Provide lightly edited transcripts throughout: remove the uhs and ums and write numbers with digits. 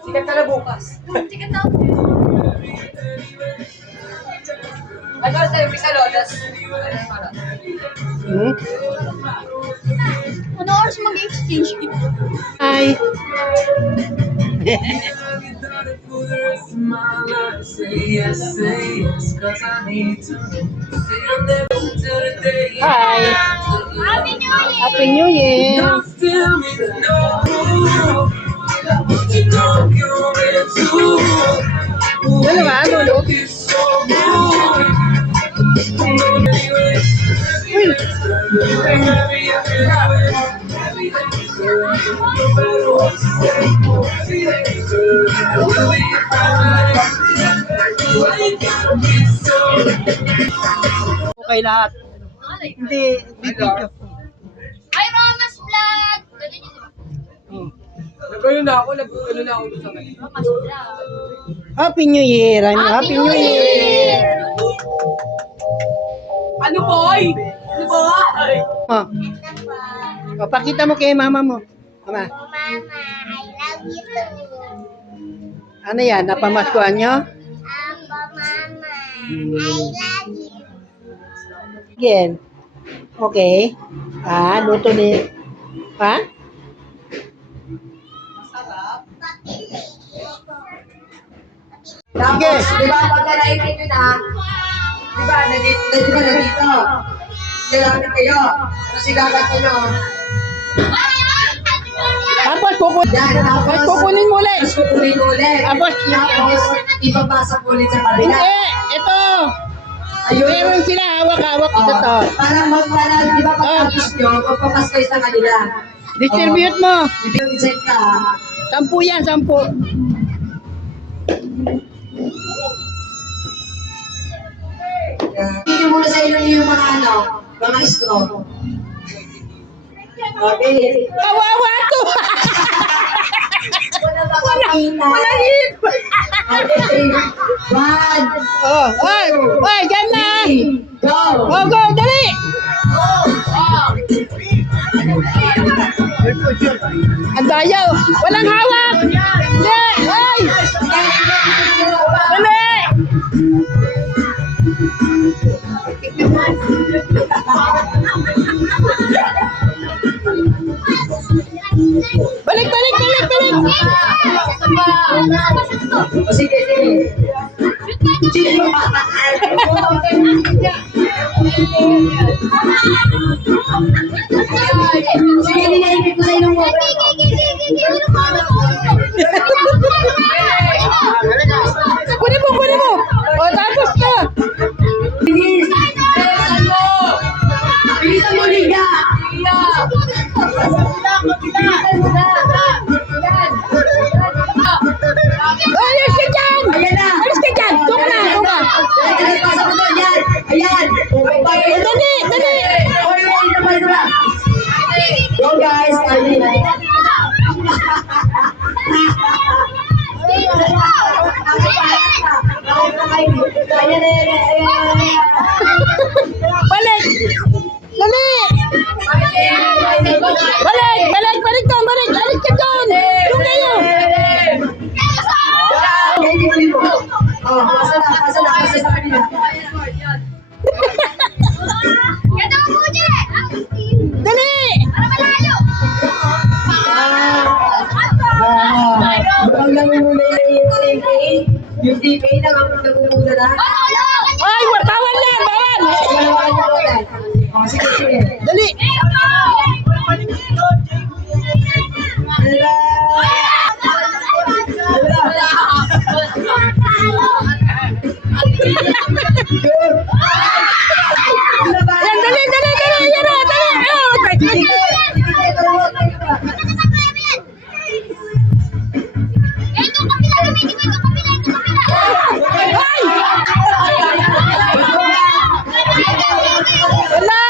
Sikat ka na bukas. Sikat na. Ano sa umpisa, Lolas? Hmm? Ano oras mag-exchange gift? Hi. Hi. Happy New Year! Happy New Year. Ano ba? Ano? Okay lahat. Hindi, video. Hi, Romas Vlog! Ganun yun, di ba? Nagano na ako doon sa kanila. Romas Vlog. Happy New Year. Happy New Year. Ano boy? Ano boy? Oh. O, pakita mo kay mama mo. Mama. Mama, I love you too. Ano yan? Napamaskuhan nyo? Mama, I love you. Again. Okay. Luto ni... Ha? Tapos, di ba pag nalaipin nyo na, di ba, nandito. Lalapit kayo. Tapos igagat nyo. Tapos kukunin. Yan, tapos Kukunin mo ulit. Tapos kukunin mo ulit. Tapos, ipapasa mo ulit sa kabila. Hindi. Ito. Ayun. Meron sila hawak-hawak ito to. Para di ba pagkatapos nyo, magpapas kayo sa kanila. Distribute mo. Check ka. 10 yan, 10. Tingin muna sa ilong niyo yung mga straw. Okay. Kawawa to. Wala hit. Okay. 1, Oh, oy, oy, dyan na. go. Oh, go, dali. Ang dayaw. Walang hawak. Hindi. Oy. Dali. Balik, balik, balik, balik. O sige, sige. Sige, ninaipit ko sa ilong mo. Kunin mo, kunin mo. O, tapos na. Bilis! Bilisan mo! Bilisan mo, Liga! Alis ka dyan. Ayan na! Alis ka dyan. Doon ka. Ayan! Pasa mo doon, yan! Ayan! Dali, dali. Oy, oy, naman na! Go guys! Ayan! Ayan, ayan! Balik. Dali. Balik, balik, balik doon, balik. Alis ka doon. Doon kayo. Oh, pasa na sa kanila. Ganda mo, Buje! Dali. Para malayo! Mukhang namumula yung DK na namumula na. Ay, bawal na, bawal. Oh, sige, sige. Dali. Yan, dali, dali, dali. Yan na, dali. Oh, Ito kabila, gamitin mo ito kabila, ito kabila! Wala.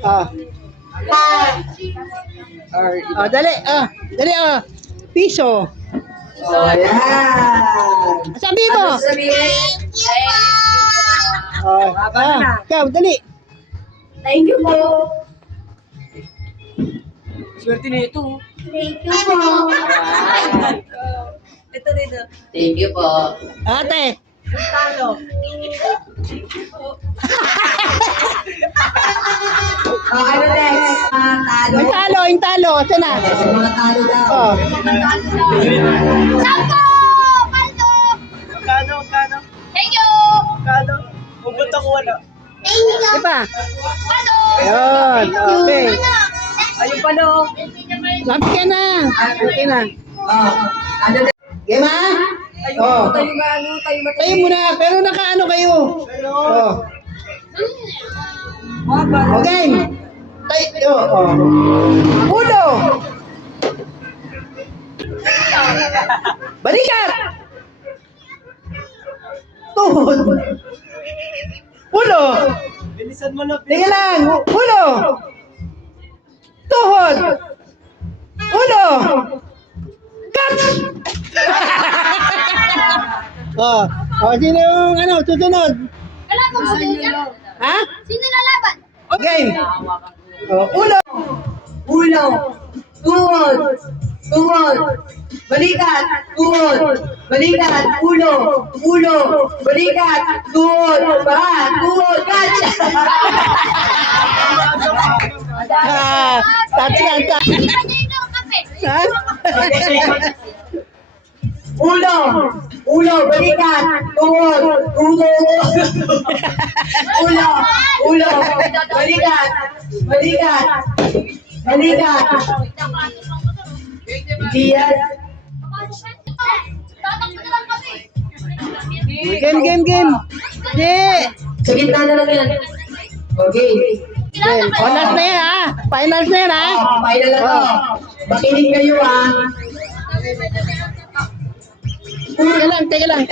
Ah. Dali. Dali. Piso. Oh, yan. Sabi mo. Ano sabihin? Oh, ikaw, dali. Thank you po. Swerte na ito. Thank you po. Ito dito. Thank you po. Ate. Oh, ano next? Talo. Yung talo, yung talo. Saan na? Sa mga talo daw. Oh. Sampo! Paldo! Kano? Thank you! Kano? Pupunta ko wala. Thank you! Di ba? Paldo! Ayun. Okay. Ayun pa no. Lapit ka na. Okay na. Oh, ano next? Game ha? Oh. Tayo ba ano? Tayo ba Kayo muna. Pero nakaano kayo? Oh. Oh, game. Tayo. Oh. Uno. Balikat. Tuhod. Uno. Bilisan mo na. Tingnan lang. Uno. Tuhod. Uno. Cut. Oh. Oh, sino yung ano, susunod? Kalaban mo din Ha? Sino lalaban? Game. Oh, uno. Ulo. Tuhod. Tuhod. Balikat. Tuhod. Balikat. Ulo. Ulo. Balikat. Tuhod. Bahat. Tuhod. Catch. Ah, tati lang. Hindi pa niya yung kape. Ha? Ulo. Ulo. Balikat. Tuhod. Ulo. Ulo. Ulo. Balikat. Balikat. Balikat. Hindi yan. Tatakbo na lang kami. Game. Di. Sa gitna na lang yan. Okay. Game. Finals na yan, ha? Finals na yan, ha? Final na to. Makinig kayo ha. Teka lang.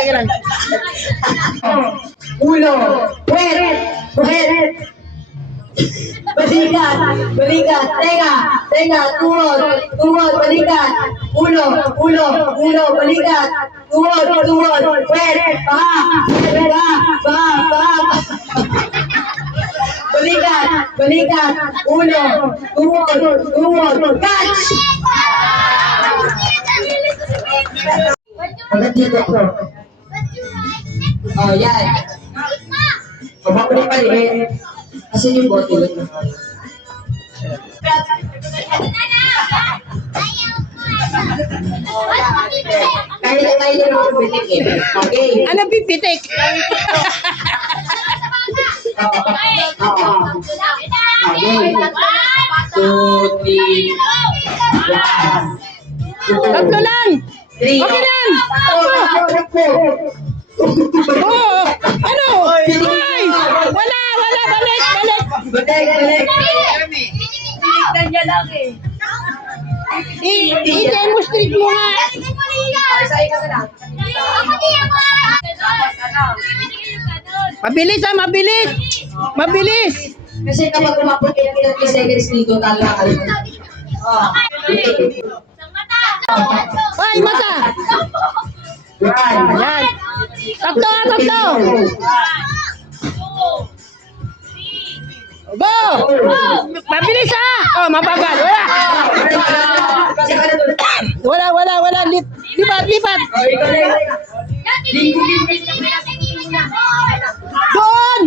Ulo. Puwet. Puwet. Balikat. Balikat. Teka. Tuhod. Balikat. Ulo. Balikat. Tuhod. Puwet. Baha. Balikat. Ulo. Tuhod. Catch! Hanggang dito ko. Oh, yan. Pabakuli pa rin. Asan yung bote doon? Kaya na ako bitik eh. Okay. Ano pipitik? Oo. Okay. 2, 3, 1. Tatlo lang. 3. Okay lang. Oo. Ano? Hoy! Wala. Balik. Balik. Tinignan niya lang eh. I-demonstrate mo nga. Sa'yo ka na. Ako niya ba? Mabilis, ha? Mabilis. Kasi kapag umabot kayo ng 3 seconds dito, tala ka rin. Oh. Ay, mata. Yan. Yan. Tatlo. Go! Mabilis, ha? Oh, mabagal. Kasi ka na doon. Wala. Lipat. Oh, ikaw na yun. Doon!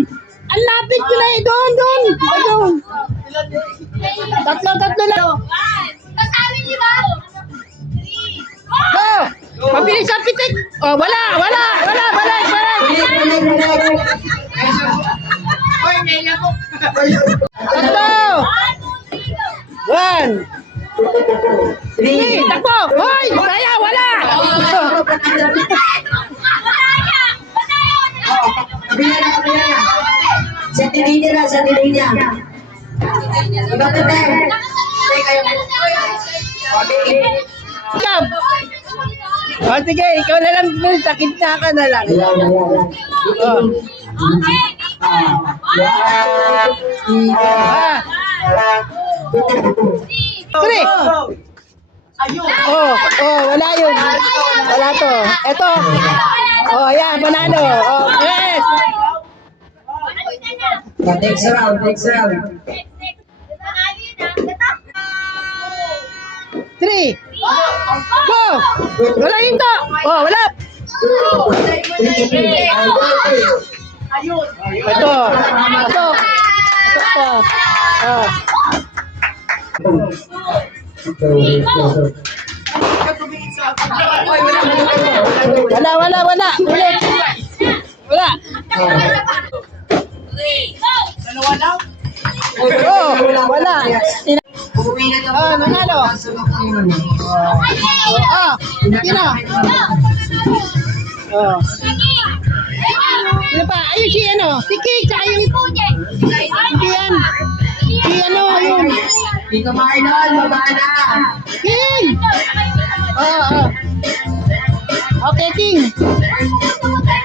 Ang lapit ko na eh. Doon. Doon. Tatlo lang. Kasabi niyo ba? Go! Mabilis ang pitik. Oh, wala. Balik. Tatlo. 1. 3. Takbo. Hoy! Kaya, wala. Kabila na. Sa tininya na. Iba ka na. Okay. Ikaw. O, sige. Ikaw na lang. Sakit na ka na lang. Oh. Ah. 3. Oh, wala yun. Wala to. Ito. Oh, yan, panalo. Oh, yes. Next round, next round. 3. Go. Wala yun to. Oh, wala. Ito. Ito. Ito. Oh. Wala. Ulit. Wala. Oh, wala. Uuwi na daw. Oh, nanalo. Ah, sino? Oh. Sino pa? Ayun si ano? Si Kik, tsaka yung... Si yan. Si ano, yun. Hindi ka Marlon, baba na. King! Oh. Okay, King.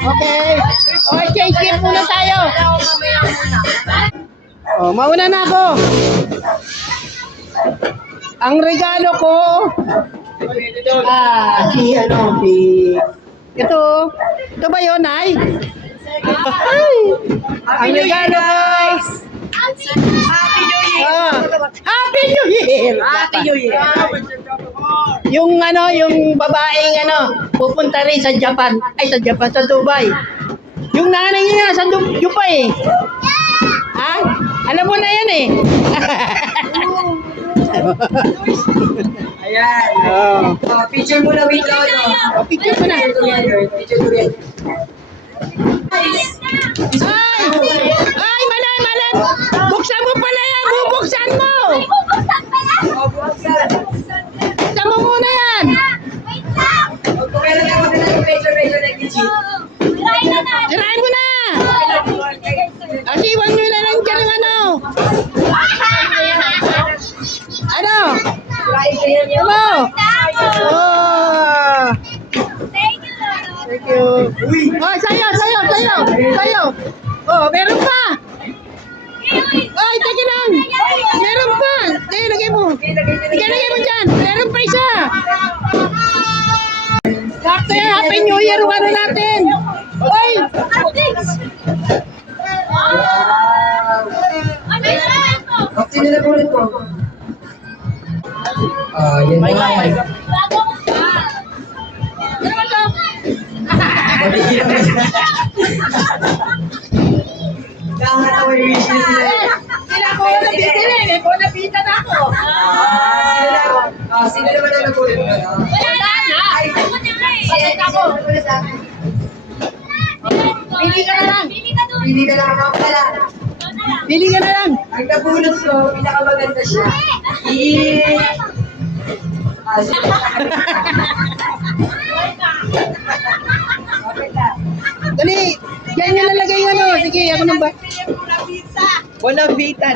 Okay. Okay, change game muna tayo. Oh, mauna na ako. Ang regalo ko, ito ba yun, Nay? Ay, ang regalo ko. Happy New Year! Happy New Year. Yung babaeng pupunta rin sa Japan, sa Dubai. Yung nanay niya sa Dubai. Ha? Alam mo na yan eh. Ayan. Oh. Picture mo na with Lolo. Picture mo na. Picture together. Ay, malay. Buksan mo pala yan. Bubuksan mo. Buksan mo muna yan. Meron na kami ng picture na Gigi. Tirahin mo na. Asiwan nyo na lang dyan ng ano. Ano? Ano? Oh. Thank you. Oh, sayo. Oh, meron pa. Ay, teka lang. Meron pa. Lagay mo. Lagay mo dyan. Meron pa isa. Sakto yan. Happy New Year. Ano natin? Oy. Sino na ulit po? Yan na nga. Kakatawa yung wish list nila. Sila ko na bibili. Ko na pita na ako. Sino naman ang nagulit? Pili ka na lang. Hindi ka lang makakala. Pili ka na lang. Ang nabunot ko, pinakamaganda siya. Dali. Yan yung lalagay yung ano. Sige, ako nang ba? Walang vita.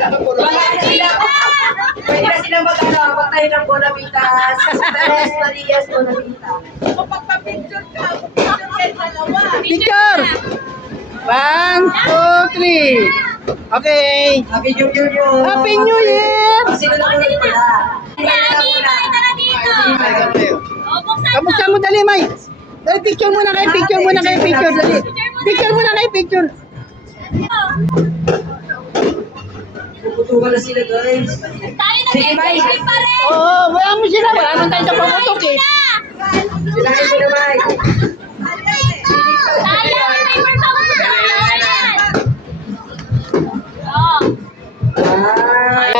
Pwede na silang magtay ng Bonavitas, Tres Marias Bonavita. Picture. 1, 2, 3. Okay. Happy New Year po. Happy New Year. Sino na ulit pala? Kamukha mo dali, May. Dali, picture muna kayo. Dali. Picture muna kayo. Puputukan na sila, guys. Sige, Mike. Oo, wala mo sila. Wala naman tayo sa pamutok eh. Sila kayo sila, Mike.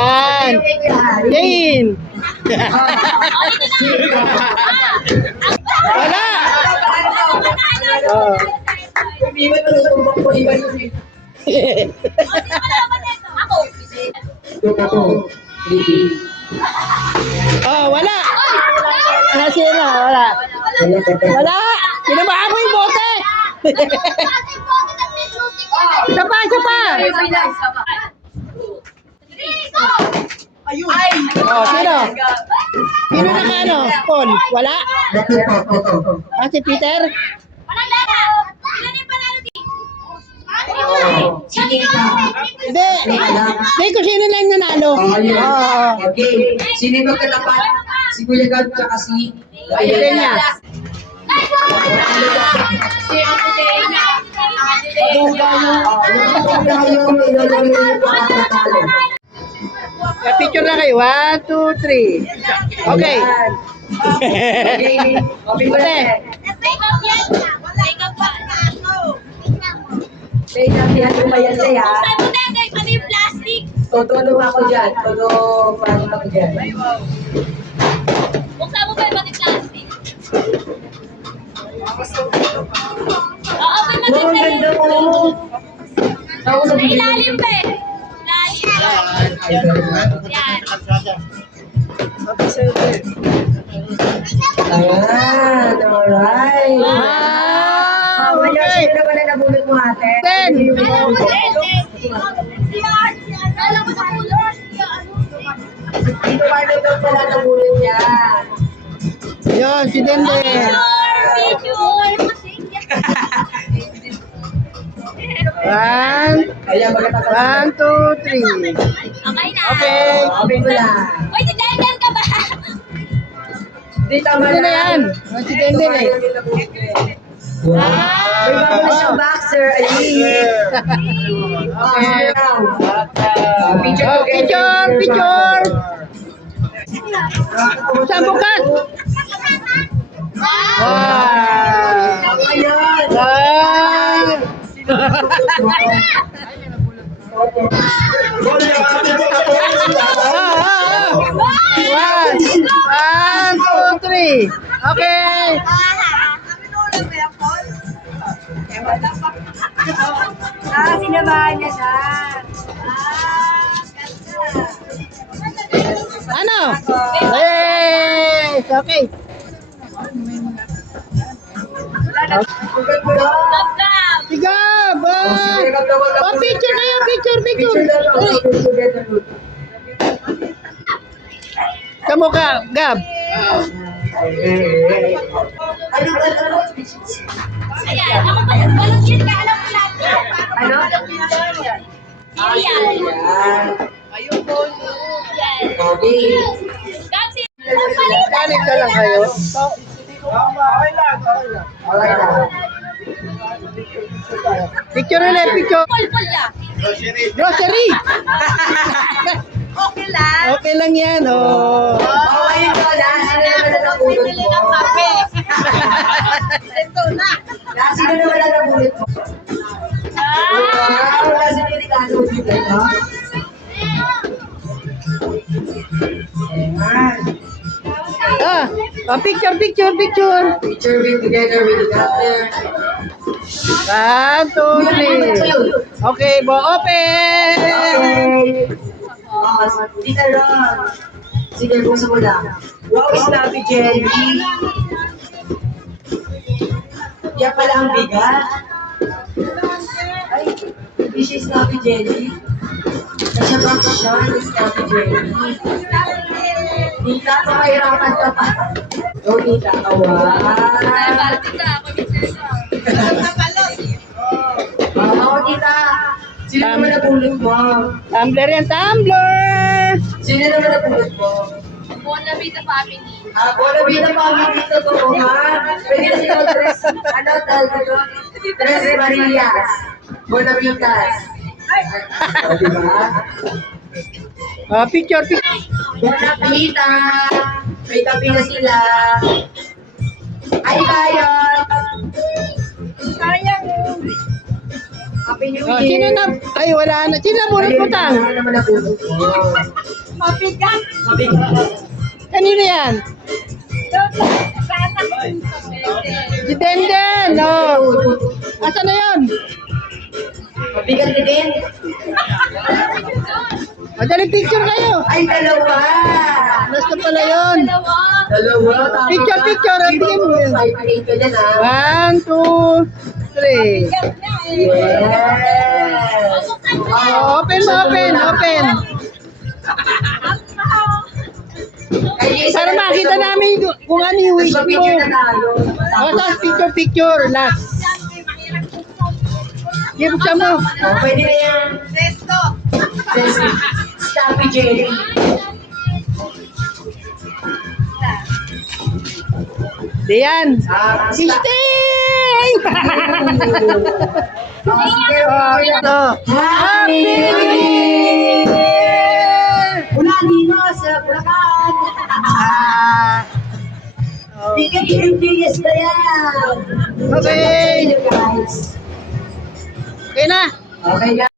Yan. Jane. Wala. Oh. Hindi ba tulutubok po iba yung Oh, wala. Sino? Wala. Kinabaan mo yung bote. Isa pa. Oh, sino? Sino na ano? Paul? Wala? Si Peter? Hindi. Hindi ko sino lang nanalo. Okay. Sino yung magkatapat? Si Kuya Gab, tsaka si Denya. Si Ate Dena. Yung ilalagay niyo yung pagkakatalo. Picture na kayo. 1, 2, 3. Okay. Okay. Okay ba Ate. Makeup yan. Makeup pa. May nabihan ko ba yan sa'yo? Buksan mo na guys. Ano yung plastic? Todo ako dyan. Todo paano ako dyan. Buksan mo ba yung plastic? Oo, may Oh, ang ganda mo. Ako sa May video. ilalim pa eh. Ilalim. Yan. Ayan, alright. Wow! Ngayon, Okay. sino naman na nabulot mo ate? 10. Alam mo na ulo. Dito pa ito pala nabulot niya. Yun, si Dende. Picture. 1, Ayan, magkatakas. 1, 2, 3. Okay na. Okay. Okay ko lang. Uy, si Denden ka ba? Di tama Ano na yan? Si Dende na eh. Wow. May bago na siyang boxer. Ayun. Okay. Picture. Oh, picture, picture. Saan bukas? Wow. Ayan. Wow. One, 1, 2, 3. Okay. Sinamahan niya siya. Ano? Hey! Okay. Sigab! Oh, picture kayo, picture, picture. Kamu ka, Gab. Ayan. Ako pa yung balot yun. Kaalam ko natin. Ano? Cereal. Yan. Okay. Kasi, Kalit ka lang kayo. Okay lang. Picture ulit, picture. pulpul na. Grocery. Okay lang. Okay lang yan, oh. Okay ko lang. Sino naman na nabulot mo? Ito na. Sino naman na nabulot mo? Wala si Delikado dito, no? Ah, picture, picture, picture. Picture with together with the doctor. 1, 2, 3. Okay, bo, open. Okay. Tita Ron. Sige, buksan mo lang. Wow, Snappy Jelly. Yan pala ang bigat. Ay, hindi siya Snappy Jelly. Kasi box siya, yung Snappy Jelly. Tita, mahirapan ka pa. Oh, tita, awa. Oo, tita. Sino naman nabulot mo? Tumbler yan, tumbler. Sino naman nabulot mo? Bona Vita family. Bona Vita family dito to, ha? Pwede na sila tres, ano tawag dito? Tres Marias. Bona Vitas. O, diba? Picture, picture. Bona Vita. May kape na sila. Ay, tayo. Sayang. Happy New Year. Sino na? Ay, wala na. Sino na bunot putang? Ano naman nabulot mo? Mabigat. Kanino yan? Si Denden. Oh. Asa na yun? Mabigat ka din. Madali picture kayo. Ay, dalawa. Nasa pala yun. Dalawa. Tama Picture, ka. picture. Bigyan mo yun. 5 ka dyan, ha? 1, 2, 3. Yes. Oh, open mo, open, open. Para makita namin kung ano yung wish So, mo. picture na tayo. O, tapos picture, picture. Last. Give siya mo. Oh, pwede na yan. Snappy Jelly. Diyan. Stay! Stay! Ito. Happy Mula dito sa Bulacan. Ticket Imperius na yan. Okay. Guys. Okay na. Okay na.